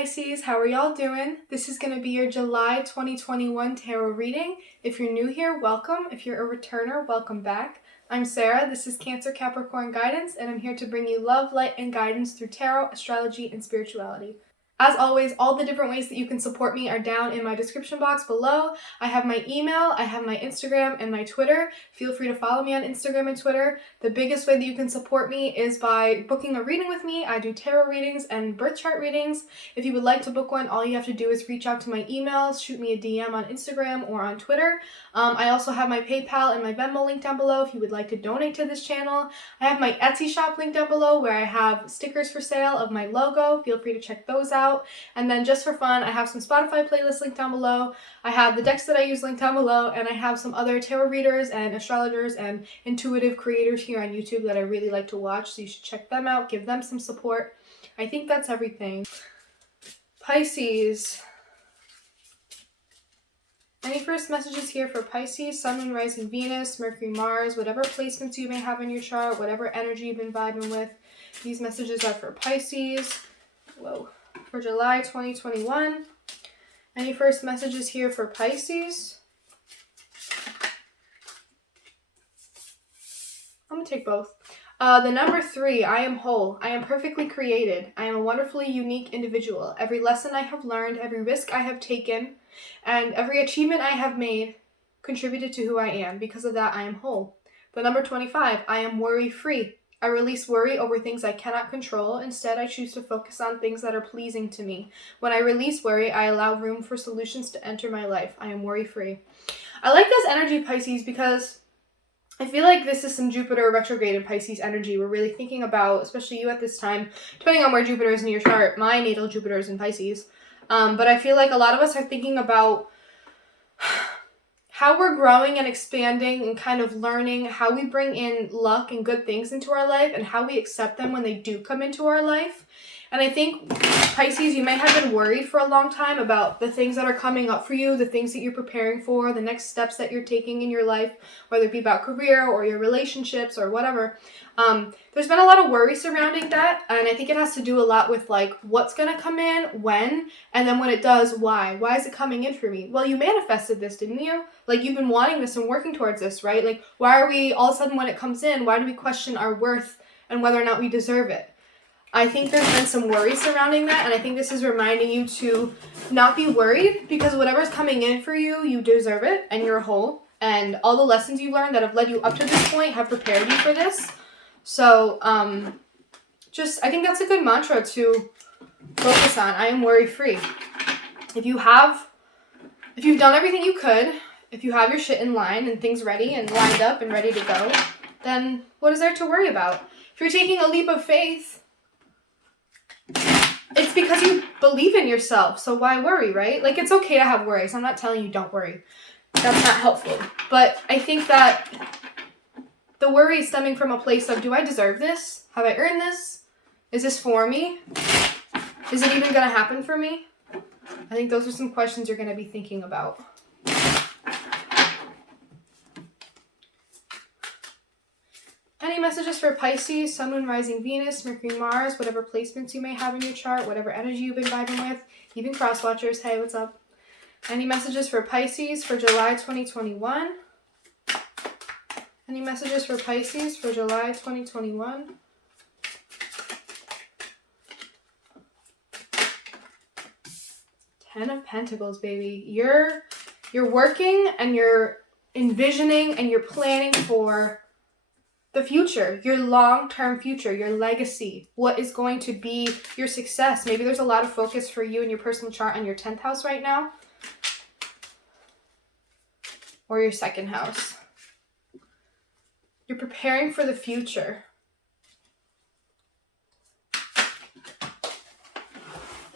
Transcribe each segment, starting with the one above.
Pisces, how are y'all doing? This is going to be your July 2021 tarot reading. If you're new here, welcome. If you're a returner, welcome back. I'm Sarah, this is Cancer Capricorn Guidance, and I'm here to bring you love, light, and guidance through tarot, astrology, and spirituality. As always, all the different ways that you can support me are down in my description box below. I have my email, I have my Instagram, and my Twitter. Feel free to follow me on Instagram and Twitter. The biggest way that you can support me is by booking a reading with me. I do tarot readings and birth chart readings. If you would like to book one, all you have to do is reach out to my emails, shoot me a DM on Instagram or on Twitter. I also have my PayPal and my Venmo link down below if you would like to donate to this channel. I have my Etsy shop link down below where I have stickers for sale of my logo. Feel free to check those out. And then just for fun, I have some Spotify playlists linked down below. I have the decks that I use linked down below, and I have some other tarot readers and astrologers and intuitive creators here on YouTube that I really like to watch, so you should check them out, give them some support. I think that's everything. Pisces. Any first messages here for Pisces, Sun, Moon, Rising, Venus, Mercury, Mars, whatever placements you may have in your chart, whatever energy you've been vibing with. These messages are for Pisces. For July 2021. Any first messages here for Pisces? I'm going to take both. The number 3, I am whole. I am perfectly created. I am a wonderfully unique individual. Every lesson I have learned, every risk I have taken, and every achievement I have made contributed to who I am. Because of that, I am whole. The number 25, I am worry-free. I release worry over things I cannot control. Instead, I choose to focus on things that are pleasing to me. When I release worry, I allow room for solutions to enter my life. I am worry-free. I like this energy, Pisces, because I feel like this is some Jupiter retrograde in Pisces energy. We're really thinking about, especially you at this time, depending on where Jupiter is in your chart. My natal Jupiter is in Pisces. But I feel like a lot of us are thinking about how we're growing and expanding and kind of learning how we bring in luck and good things into our life and how we accept them when they do come into our life. And I think, Pisces, you may have been worried for a long time about the things that are coming up for you, the things that you're preparing for, the next steps that you're taking in your life, whether it be about career or your relationships or whatever. There's been a lot of worry surrounding that, and I think it has to do a lot with, like, what's going to come in, when, and then when it does, why. Why is it coming in for me? Well, you manifested this, didn't you? Like, you've been wanting this and working towards this, right? Like, why are we, all of a sudden when it comes in, why do we question our worth and whether or not we deserve it? I think there's been some worry surrounding that, and I think this is reminding you to not be worried, because whatever's coming in for you, you deserve it, and you're whole, and all the lessons you learned that have led you up to this point have prepared you for this. So, I think that's a good mantra to focus on. I am worry-free. If you've done everything you could, if you have your shit in line and things ready and lined up and ready to go, then what is there to worry about? If you're taking a leap of faith, it's because you believe in yourself, so why worry, right? Like, it's okay to have worries. I'm not telling you don't worry. That's not helpful. But I think that the worry is stemming from a place of, do I deserve this? Have I earned this? Is this for me? Is it even going to happen for me? I think those are some questions you're going to be thinking about. Any messages for Pisces, Sun, Moon, Rising, Venus, Mercury, Mars, whatever placements you may have in your chart, whatever energy you've been vibing with, even cross watchers, hey, what's up? Any messages for Pisces for July 2021? Any messages for Pisces for July 2021? Ten of Pentacles, baby. You're working and you're envisioning and you're planning for the future, your long-term future, your legacy, what is going to be your success. Maybe there's a lot of focus for you in your personal chart on your 10th house right now, or your 2nd house. You're preparing for the future.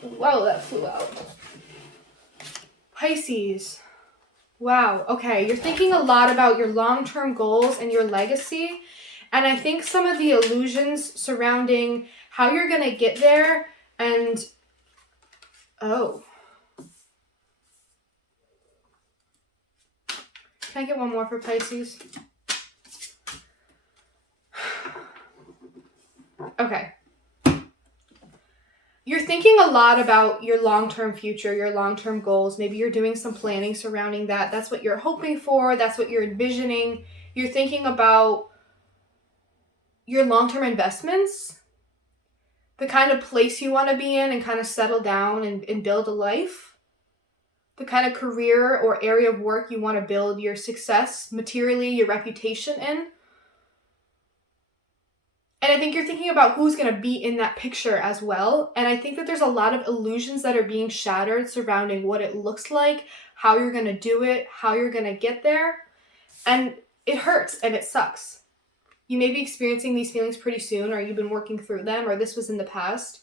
Whoa, that flew out. Pisces. Wow, okay, you're thinking a lot about your long-term goals and your legacy. And I think some of the illusions surrounding how you're going to get there and, oh. Can I get one more for Pisces? Okay. you're thinking a lot about your long-term future, your long-term goals. Maybe you're doing some planning surrounding that. That's what you're hoping for. That's what you're envisioning. You're thinking about your long-term investments, the kind of place you want to be in and kind of settle down and build a life, the kind of career or area of work you want to build your success materially, your reputation in. And I think you're thinking about who's going to be in that picture as well. And I think that there's a lot of illusions that are being shattered surrounding what it looks like, how you're going to do it, how you're going to get there. And it hurts and it sucks. You may be experiencing these feelings pretty soon, or you've been working through them, or this was in the past.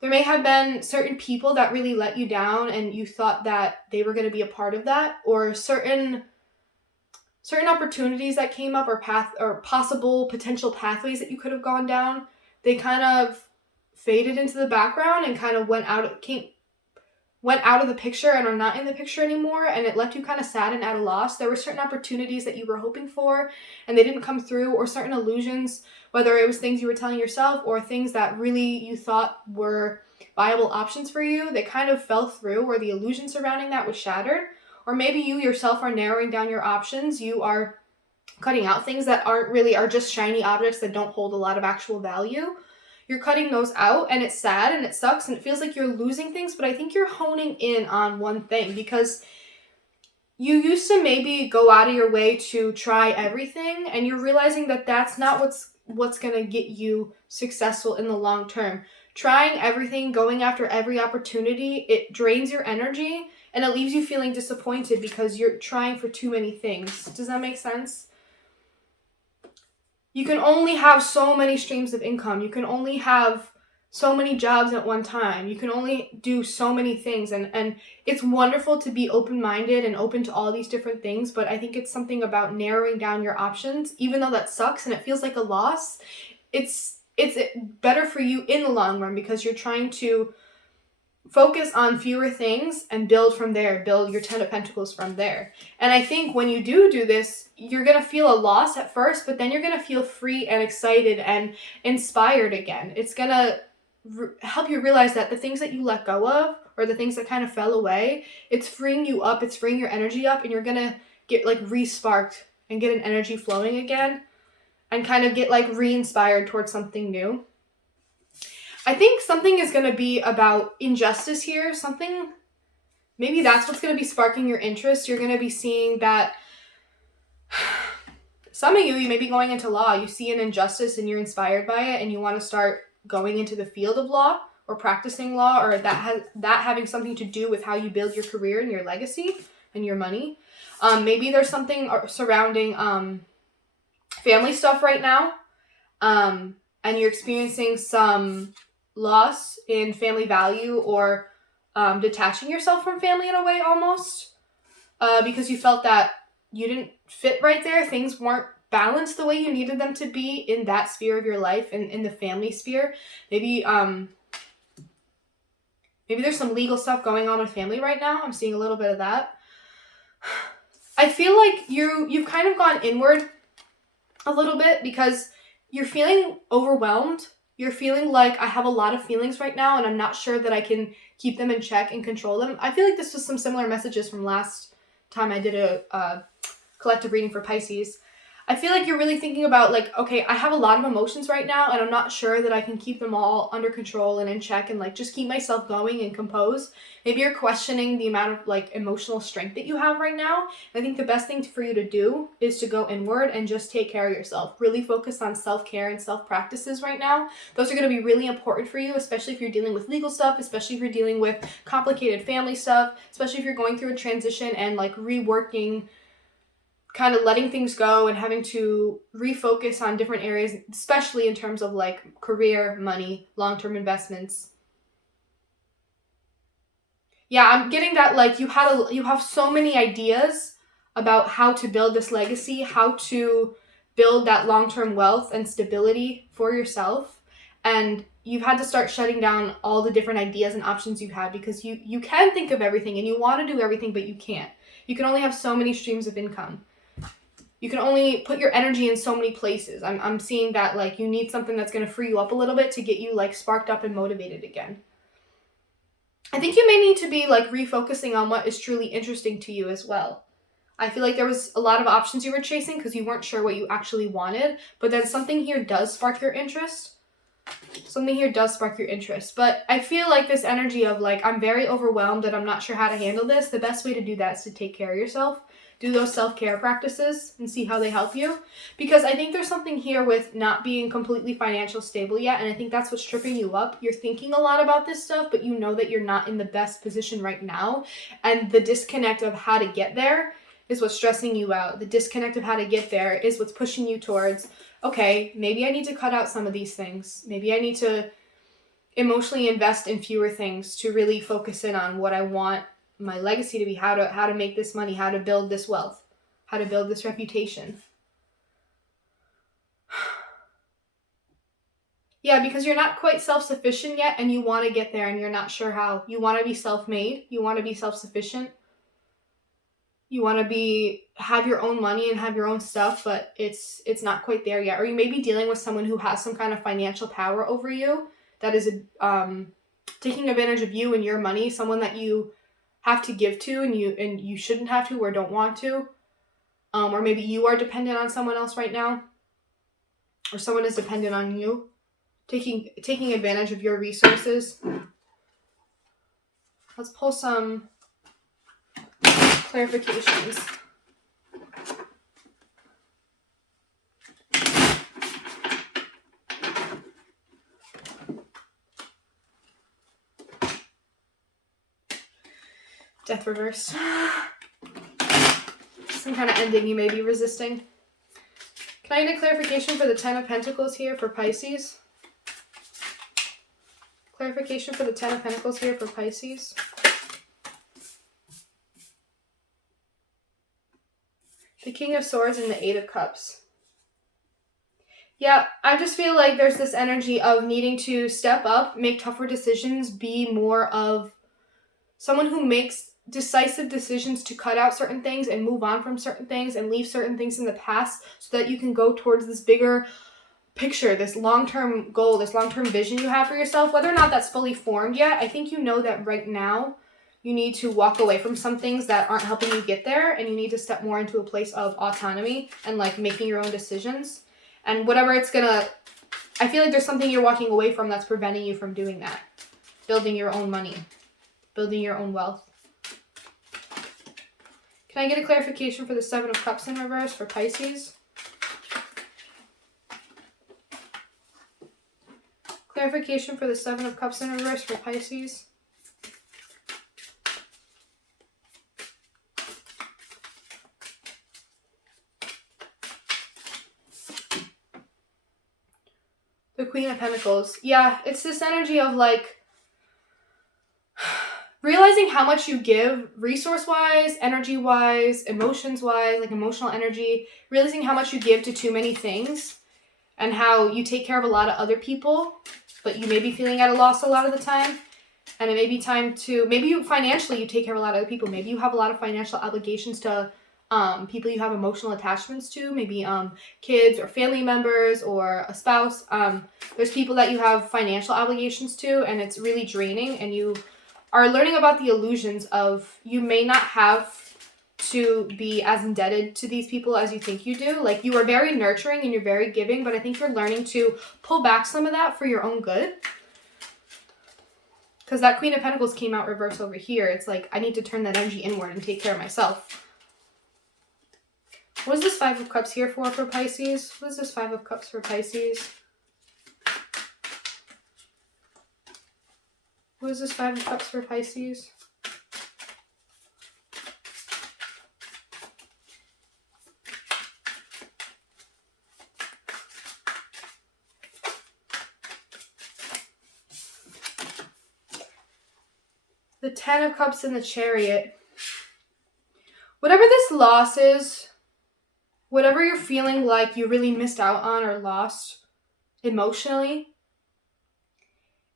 There may have been certain people that really let you down and you thought that they were going to be a part of that, or certain opportunities that came up, or possible potential pathways that you could have gone down. They kind of faded into the background and kind of went out of the picture and are not in the picture anymore, and it left you kind of sad and at a loss. There were certain opportunities that you were hoping for and they didn't come through, or certain illusions, whether it was things you were telling yourself or things that really you thought were viable options for you. They kind of fell through, or the illusion surrounding that was shattered. Or maybe you yourself are narrowing down your options. You are cutting out things that are just shiny objects that don't hold a lot of actual value. You're cutting those out, and it's sad and it sucks and it feels like you're losing things, but I think you're honing in on one thing, because you used to maybe go out of your way to try everything, and you're realizing that that's not what's going to get you successful in the long term. Trying everything, going after every opportunity, it drains your energy and it leaves you feeling disappointed because you're trying for too many things. Does that make sense? You can only have so many streams of income. You can only have so many jobs at one time. You can only do so many things. And it's wonderful to be open-minded and open to all these different things, but I think it's something about narrowing down your options. Even though that sucks and it feels like a loss, it's better for you in the long run, because you're trying to focus on fewer things and build from there, build your 10 of Pentacles from there. And I think when you do this, you're going to feel a loss at first, but then you're going to feel free and excited and inspired again. It's going to help you realize that the things that you let go of, or the things that kind of fell away, it's freeing you up, it's freeing your energy up, and you're going to get like re-sparked and get an energy flowing again and kind of get like re-inspired towards something new. I think something is going to be about injustice here. Something, maybe that's what's going to be sparking your interest. You're going to be seeing that some of you may be going into law. You see an injustice and you're inspired by it, and you want to start going into the field of law or practicing law, or that having something to do with how you build your career and your legacy and your money. Maybe there's something surrounding family stuff right now, and you're experiencing some loss in family value, or detaching yourself from family in a way almost, because you felt that you didn't fit right there. Things weren't balanced the way you needed them to be in that sphere of your life, and in the family sphere. Maybe there's some legal stuff going on with family right now. I'm seeing a little bit of that. I feel like you've kind of gone inward a little bit, because you're feeling overwhelmed. You're feeling like, I have a lot of feelings right now and I'm not sure that I can keep them in check and control them. I feel like this was some similar messages from last time I did a collective reading for Pisces. I feel like you're really thinking about like, okay, I have a lot of emotions right now and I'm not sure that I can keep them all under control and in check and like just keep myself going and compose. Maybe you're questioning the amount of like emotional strength that you have right now. I think the best thing for you to do is to go inward and just take care of yourself. Really focus on self-care and self-practices right now. Those are going to be really important for you, especially if you're dealing with legal stuff, especially if you're dealing with complicated family stuff, especially if you're going through a transition and like reworking, kind of letting things go and having to refocus on different areas, especially in terms of like career, money, long-term investments. Yeah, I'm getting that like you have so many ideas about how to build this legacy, how to build that long-term wealth and stability for yourself. And you've had to start shutting down all the different ideas and options you have, because you can think of everything and you want to do everything, but you can't. You can only have so many streams of income. You can only put your energy in so many places. I'm seeing that like you need something that's going to free you up a little bit to get you like sparked up and motivated again. I think you may need to be like refocusing on what is truly interesting to you as well. I feel like there was a lot of options you were chasing because you weren't sure what you actually wanted, but then something here does spark your interest. Something here does spark your interest. But I feel like this energy of like, I'm very overwhelmed and I'm not sure how to handle this. The best way to do that is to take care of yourself. Do those self-care practices and see how they help you. Because I think there's something here with not being completely financially stable yet. And I think that's what's tripping you up. You're thinking a lot about this stuff, but you know that you're not in the best position right now. And the disconnect of how to get there is what's stressing you out. The disconnect of how to get there is what's pushing you towards, okay, maybe I need to cut out some of these things. Maybe I need to emotionally invest in fewer things to really focus in on what I want my legacy to be, how to make this money, how to build this wealth, how to build this reputation. Yeah, because you're not quite self-sufficient yet and you want to get there and you're not sure how. You want to be self-made, you want to be self-sufficient. You want to have your own money and have your own stuff, but it's not quite there yet. Or you may be dealing with someone who has some kind of financial power over you that is taking advantage of you and your money, someone that you have to give to and you shouldn't have to or don't want to. Or maybe you are dependent on someone else right now, or someone is dependent on you, taking advantage of your resources. Let's pull some clarifications. Death reverse. Some kind of ending you may be resisting. Can I get a clarification for the Ten of Pentacles here for Pisces? Clarification for the Ten of Pentacles here for Pisces. The King of Swords and the Eight of Cups. Yeah, I just feel like there's this energy of needing to step up, make tougher decisions, be more of someone who makes decisive decisions to cut out certain things and move on from certain things and leave certain things in the past so that you can go towards this bigger picture, this long-term goal, this long-term vision you have for yourself. Whether or not that's fully formed yet, I think you know that right now you need to walk away from some things that aren't helping you get there, and you need to step more into a place of autonomy and like making your own decisions. And whatever it's gonna, I feel like there's something you're walking away from that's preventing you from doing that. Building your own money, building your own wealth. Can I get a clarification for the Seven of Cups in reverse for Pisces? Clarification for the Seven of Cups in reverse for Pisces. The Queen of Pentacles. Yeah, it's this energy of like realizing how much you give resource-wise, energy-wise, emotions-wise, like emotional energy, realizing how much you give to too many things and how you take care of a lot of other people, but you may be feeling at a loss a lot of the time. And it may be time to, maybe you financially, you take care of a lot of other people. Maybe you have a lot of financial obligations to people you have emotional attachments to, maybe kids or family members or a spouse. There's people that you have financial obligations to, and it's really draining, and you are learning about the illusions of you may not have to be as indebted to these people as you think you do. Like, you are very nurturing and you're very giving, but I think you're learning to pull back some of that for your own good. Because that Queen of Pentacles came out reverse over here. It's like, I need to turn that energy inward and take care of myself. What is this Five of Cups here for Pisces? What is this Five of Cups for Pisces? What is this Five of Cups for Pisces? The Ten of Cups and the Chariot. Whatever this loss is, whatever you're feeling like you really missed out on or lost emotionally,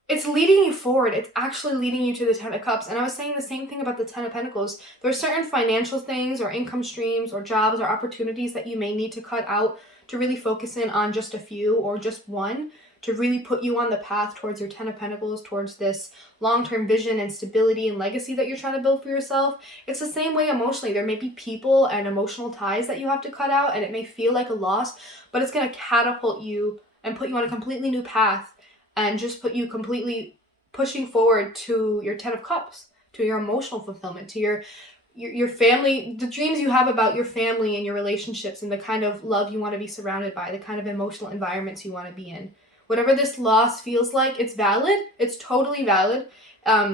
it's leading you forward. It's actually leading you to the Ten of Cups. And I was saying the same thing about the Ten of Pentacles. There are certain financial things or income streams or jobs or opportunities that you may need to cut out to really focus in on just a few or just one to really put you on the path towards your Ten of Pentacles, towards this long-term vision and stability and legacy that you're trying to build for yourself. It's the same way emotionally. There may be people and emotional ties that you have to cut out, and it may feel like a loss, but it's going to catapult you and put you on a completely new path and just put you completely pushing forward to your Ten of Cups, to your emotional fulfillment, to your family, the dreams you have about your family and your relationships and the kind of love you want to be surrounded by, the kind of emotional environments you want to be in. Whatever this loss feels like, it's valid. It's totally valid.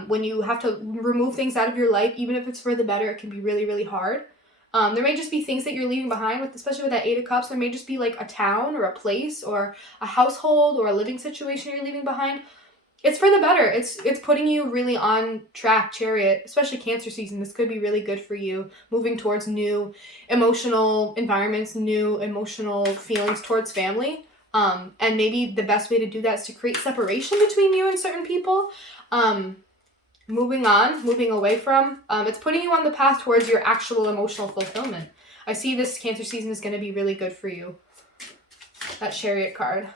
When you have to remove things out of your life, even if it's for the better, it can be really, really hard. There may just be things that you're leaving behind, especially with that Eight of Cups. There may just be like a town or a place or a household or a living situation you're leaving behind. It's for the better. It's putting you really on track, Chariot, especially Cancer season. This could be really good for you, moving towards new emotional environments, new emotional feelings towards family. And maybe the best way to do that is to create separation between you and certain people. Moving away from, it's putting you on the path towards your actual emotional fulfillment. I see this Cancer season is going to be really good for you. That Chariot card.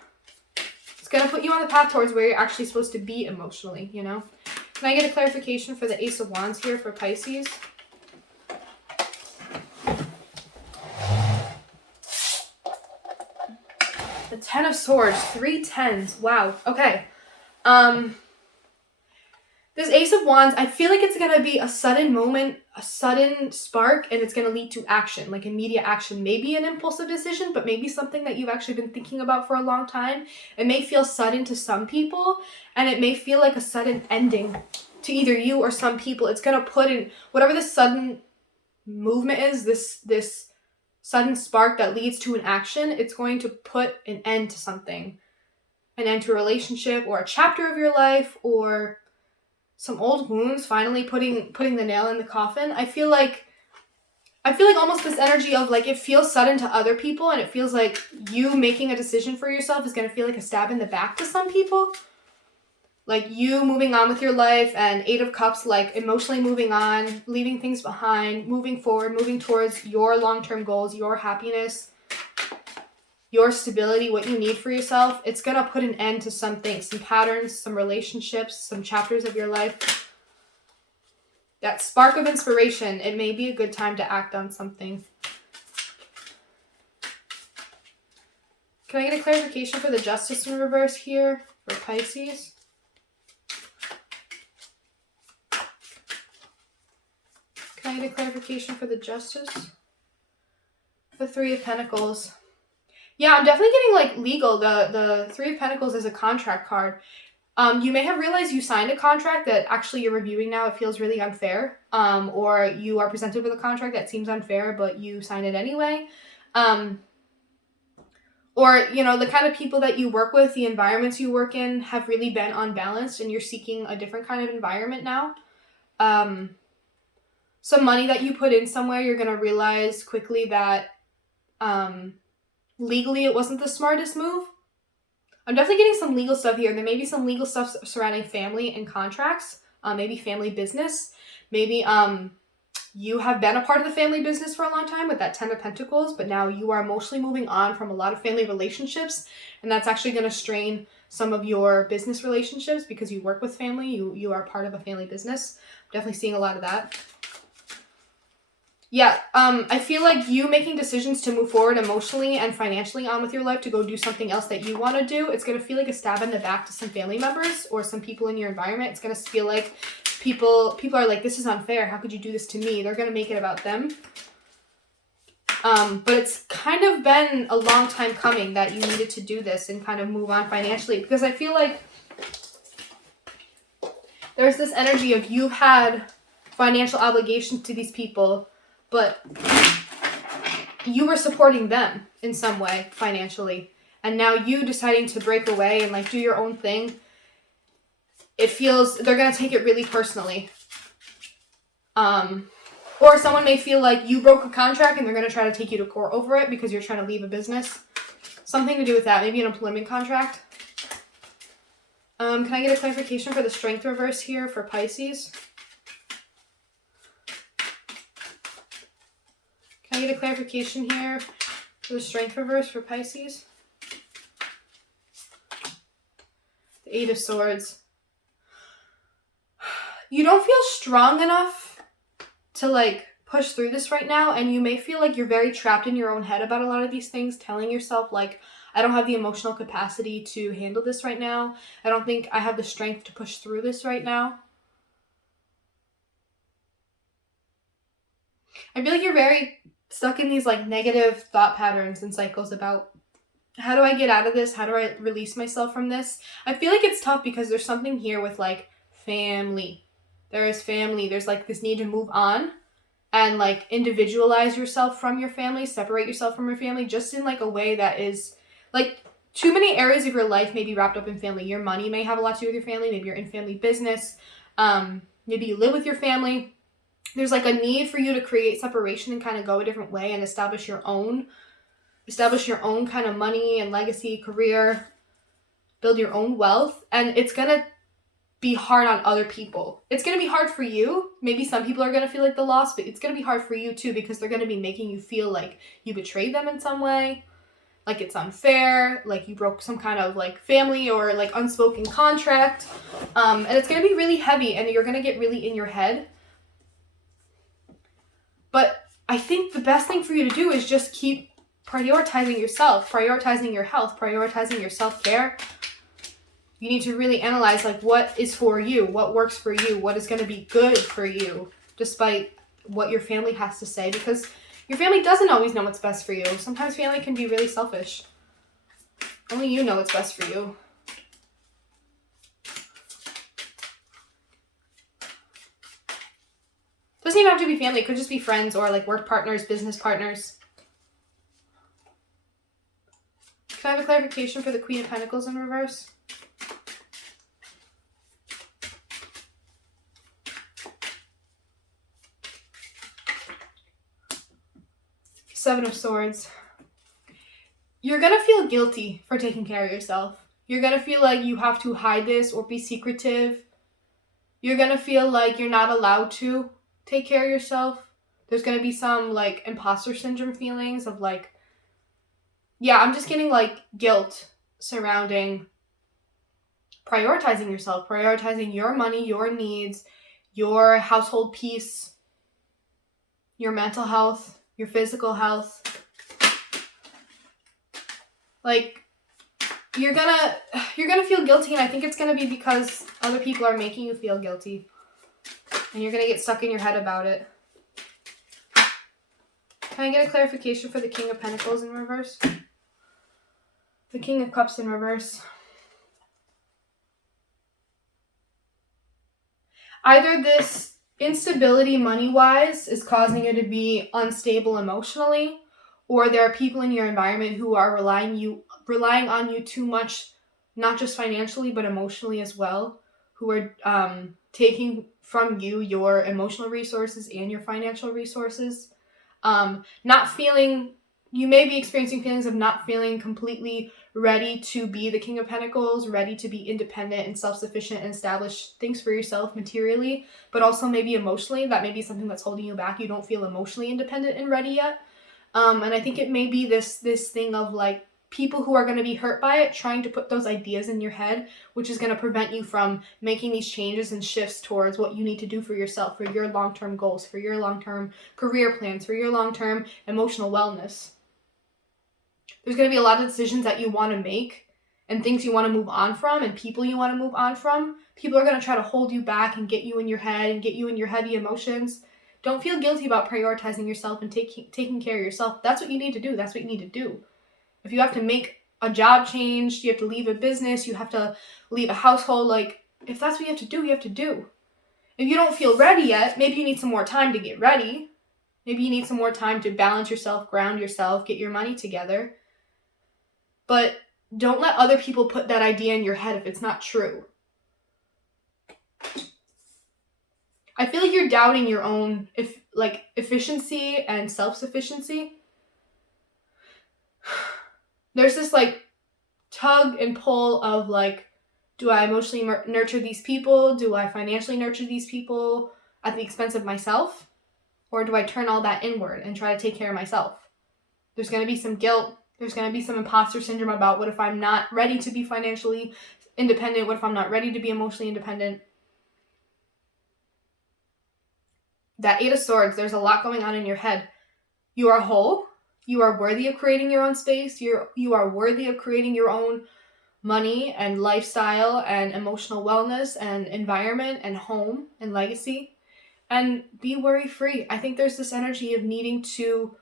It's going to put you on the path towards where you're actually supposed to be emotionally, you know? Can I get a clarification for the Ace of Wands here for Pisces? The Ten of Swords, 3 tens. Wow. Okay. This Ace of Wands, I feel like it's going to be a sudden moment, a sudden spark, and it's going to lead to action, like immediate action. Maybe an impulsive decision, but maybe something that you've actually been thinking about for a long time. It may feel sudden to some people, and it may feel like a sudden ending to either you or some people. It's going to put in, whatever this sudden movement is, this sudden spark that leads to an action, it's going to put an end to something. An end to a relationship or a chapter of your life or some old wounds finally putting the nail in the coffin. I feel like almost this energy of like it feels sudden to other people and it feels like you making a decision for yourself is going to feel like a stab in the back to some people. Like you moving on with your life and Eight of Cups, like emotionally moving on, leaving things behind, moving forward, moving towards your long-term goals, your happiness, your stability, what you need for yourself. It's going to put an end to something, some patterns, some relationships, some chapters of your life. That spark of inspiration, it may be a good time to act on something. Can I get a clarification for the Justice in reverse here for Pisces? Can I get a clarification for the Justice? The Three of Pentacles. Yeah, I'm definitely getting like legal. The Three of Pentacles is a contract card. You may have realized you signed a contract that actually you're reviewing now. It feels really unfair. Or you are presented with a contract that seems unfair, but you sign it anyway. Or, you know, the kind of people that you work with, the environments you work in have really been unbalanced and you're seeking a different kind of environment now. Some money that you put in somewhere, you're going to realize quickly that legally it wasn't the smartest move. I'm definitely getting some legal stuff here. There may be some legal stuff surrounding family and contracts, maybe family business. Maybe you have been a part of the family business for a long time with that Ten of Pentacles, but now you are emotionally moving on from a lot of family relationships, and that's actually going to strain some of your business relationships because you work with family. You are part of a family business. I'm definitely seeing a lot of that. Yeah, I feel like you making decisions to move forward emotionally and financially on with your life to go do something else that you want to do, it's going to feel like a stab in the back to some family members or some people in your environment. It's going to feel like people are like, this is unfair. How could you do this to me? They're going to make it about them. But it's kind of been a long time coming that you needed to do this and kind of move on financially, because I feel like there's this energy of you've had financial obligations to these people, but you were supporting them in some way financially. And now you deciding to break away and like do your own thing, it feels they're going to take it really personally. Or someone may feel like you broke a contract and they're going to try to take you to court over it because you're trying to leave a business. Something to do with that. Maybe an employment contract. Can I get a clarification for the strength reverse here for Pisces? Can I get a clarification here for the strength reverse for Pisces? The 8 of Swords. You don't feel strong enough to like push through this right now, and you may feel like you're very trapped in your own head about a lot of these things, telling yourself like, I don't have the emotional capacity to handle this right now. I don't think I have the strength to push through this right now. I feel like you're very stuck in these like negative thought patterns and cycles about how do I get out of this? How do I release myself from this? I feel like it's tough because there's something here with like family. There is family. There's like this need to move on and like individualize yourself from your family, separate yourself from your family, just in like a way that is like too many areas of your life may be wrapped up in family. Your money may have a lot to do with your family. Maybe you're in family business. Maybe you live with your family. There's like a need for you to create separation and kind of go a different way and establish your own kind of money and legacy, career, build your own wealth. And it's going to be hard on other people. It's going to be hard for you. Maybe some people are going to feel like the loss, but it's going to be hard for you too, because they're going to be making you feel like you betrayed them in some way, like it's unfair, like you broke some kind of like family or like unspoken contract. And it's going to be really heavy and you're going to get really in your head. But I think the best thing for you to do is just keep prioritizing yourself, prioritizing your health, prioritizing your self-care. You need to really analyze like what is for you, what works for you, what is going to be good for you, despite what your family has to say, because your family doesn't always know what's best for you. Sometimes family can be really selfish. Only you know what's best for you. Doesn't even have to be family. It could just be friends or like work partners, business partners. Can I have a clarification for the Queen of Pentacles in reverse? Seven of Swords. You're going to feel guilty for taking care of yourself. You're going to feel like you have to hide this or be secretive. You're going to feel like you're not allowed to take care of yourself. There's going to be some like imposter syndrome feelings of like, yeah, I'm just getting like guilt surrounding prioritizing yourself, prioritizing your money, your needs, your household peace, your mental health, your physical health. Like you're gonna feel guilty, and I think it's gonna be because other people are making you feel guilty. And you're going to get stuck in your head about it. Can I get a clarification for the King of Pentacles in reverse? The King of Cups in reverse. Either this instability money-wise is causing you to be unstable emotionally, or there are people in your environment who are relying on you too much, not just financially, but emotionally as well, who are taking from you your emotional resources and your financial resources. You may be experiencing feelings of not feeling completely ready to be the King of Pentacles, ready to be independent and self-sufficient and establish things for yourself materially, but also maybe emotionally. That may be something that's holding you back. You don't feel emotionally independent and ready yet. And I think it may be this thing of like people who are going to be hurt by it, trying to put those ideas in your head, which is going to prevent you from making these changes and shifts towards what you need to do for yourself, for your long-term goals, for your long-term career plans, for your long-term emotional wellness. There's going to be a lot of decisions that you want to make and things you want to move on from and people you want to move on from. People are going to try to hold you back and get you in your head and get you in your heavy emotions. Don't feel guilty about prioritizing yourself and taking care of yourself. That's what you need to do. That's what you need to do. If you have to make a job change, you have to leave a business, you have to leave a household, like, if that's what you have to do, you have to do. If you don't feel ready yet, maybe you need some more time to get ready. Maybe you need some more time to balance yourself, ground yourself, get your money together. But don't let other people put that idea in your head if it's not true. I feel like you're doubting your own efficiency and self-sufficiency. There's this like tug and pull of like Do I emotionally nurture these people? Do I financially nurture these people at the expense of myself? Or do I turn all that inward and try to take care of myself? There's going to be some guilt. There's going to be some imposter syndrome about what if I'm not ready to be financially independent? What if I'm not ready to be emotionally independent? That Eight of Swords, there's a lot going on in your head. You are whole. You are worthy of creating your own space. You are worthy of creating your own money and lifestyle and emotional wellness and environment and home and legacy. And be worry-free. I think there's this energy of needing to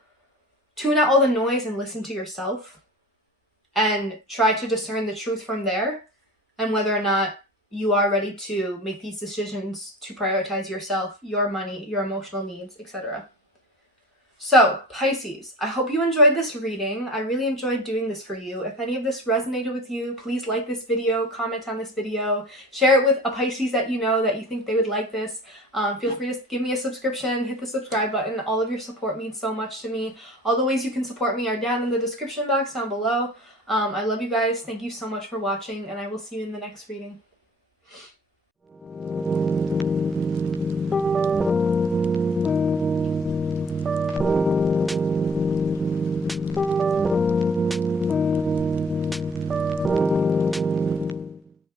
tune out all the noise and listen to yourself and try to discern the truth from there and whether or not you are ready to make these decisions to prioritize yourself, your money, your emotional needs, etc. So, Pisces, I hope you enjoyed this reading. I really enjoyed doing this for you. If any of this resonated with you, please like this video, comment on this video, share it with a Pisces that you know that you think they would like this. Feel free to give me a subscription, hit the subscribe button. All of your support means so much to me. All the ways you can support me are down in the description box down below. I love you guys. Thank you so much for watching, and I will see you in the next reading.